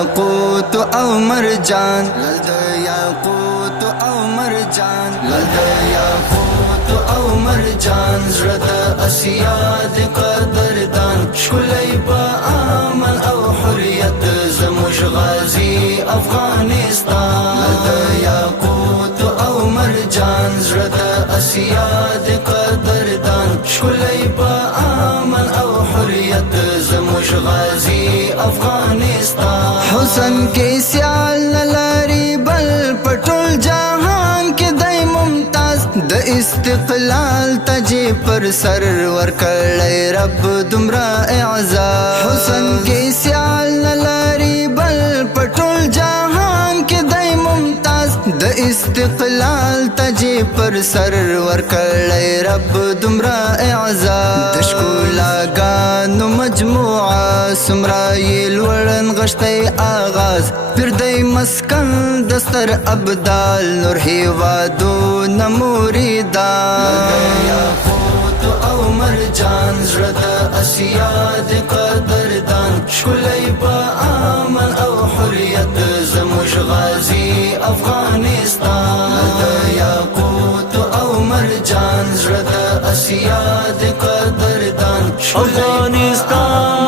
याकूत او مرجان لد याकूत او مرجان لد याकूत او مرجان زرد اسیاد قدردان شکلی با امن او حریت زموش غازی افغانستان لد याकूत او مرجان زرد اسیاد قدردان شکلی با امن او حریت زموش غازی افغانستان حسن کی سیال نلاری بل پټول جهان کې دای ممتاز د استقلال تجی پر سر ورکړی رب دمرا اعزاز حسن کی سیال نلاری بل پټول جهان کې دای ممتاز د استقلال تجی پر سر ورکړی رب دمرا اعزاز د ښکلا ګانو مجموعه سمرایل ورن غشتي آغاز پردی مسکن دستر ابدال نور هیوادو نموریدان یاقوت او مرجان زرد اسیاد قدردان شکلی با امن او حریت زموش غازی افغانستان یاقوت او مرجان زرد اسیاد قدردان افغانستان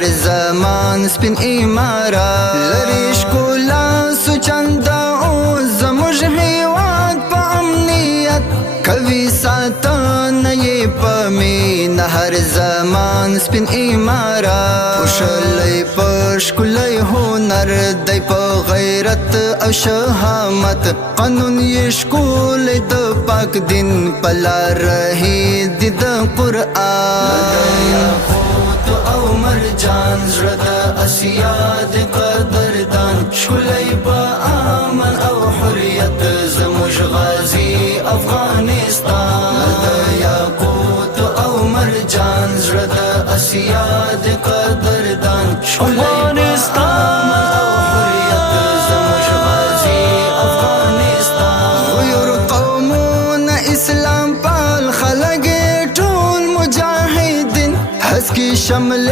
هر زمان سپین امارات لری ښکلا سو چنده او زموږ هیواد په امنیت کوي ساتنه یې په مینه هر زمان سپین امارات خوشحالی په ښکلی هنر دی په غیرت او شهامت قانون یې ښکلی د پاک دین په لار هدي د قرآن او مرجان زرد اسیاد قدردان شکلی با امن او حریت زموش غازی افغانستان یاقوت او مرجان زرد اسیاد قدردان افغانستان او حریت زموش غازی افغانستان غیر قومون اسلام پال خلق ټول مجاهدین حسکی شمل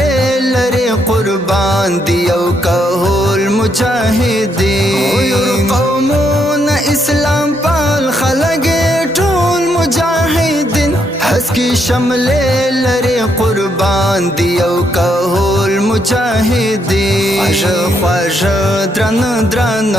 لري قربان دی او کهول مجاهدین غیر قومون اسلام پال خلق ټول مجاهدین حسکی شمل لري قربان دی او کهول مجاهدین خواج درن درن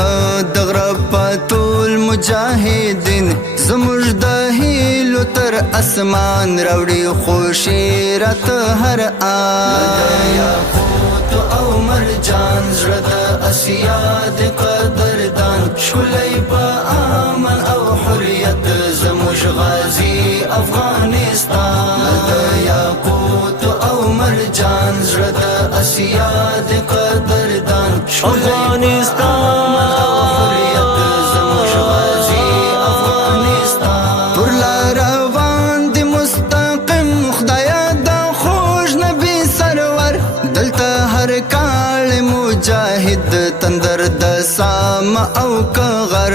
دغره پتول مجاهدین زموږ د هیلو تر اسمان راوړي خوشي رات هر آن یاقوت او مرجان زرد اسیاد قدردان شکلی با امن او حریت زموش غازی افغانستان یاقوت او مرجان زرد اسیاد قدردان افغانستان مجاهد تندر د سام او کغر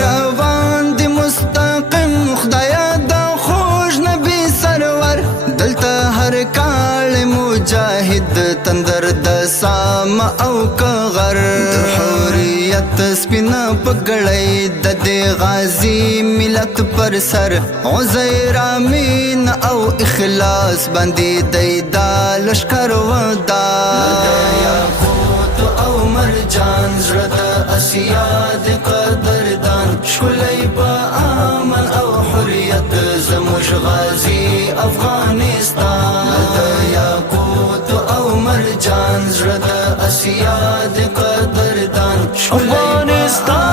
روان دی مستقیم خدایا د خوش نبی سرور دلته هر کال مجاهد تندر د سام او کغر د حریت سپینا پګړی د غازی ملت پر سر عزیر امین او اخلاص باندې د لشکر ودا او مرجان زرد اسیاد قدردان شکلی با امن او حریت زموش غازی افغانستان یاقوت او مرجان زرد اسیاد قدردان افغانستان